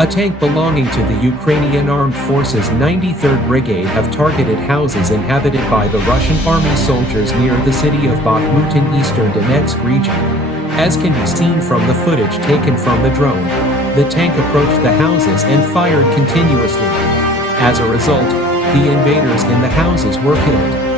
A tank belonging to the Ukrainian Armed Forces 93rd Brigade have targeted houses inhabited by the Russian army soldiers near the city of Bakhmut in eastern Donetsk region. As can be seen from the footage taken from the drone, the tank approached the houses and fired continuously. As a result, the invaders in the houses were killed.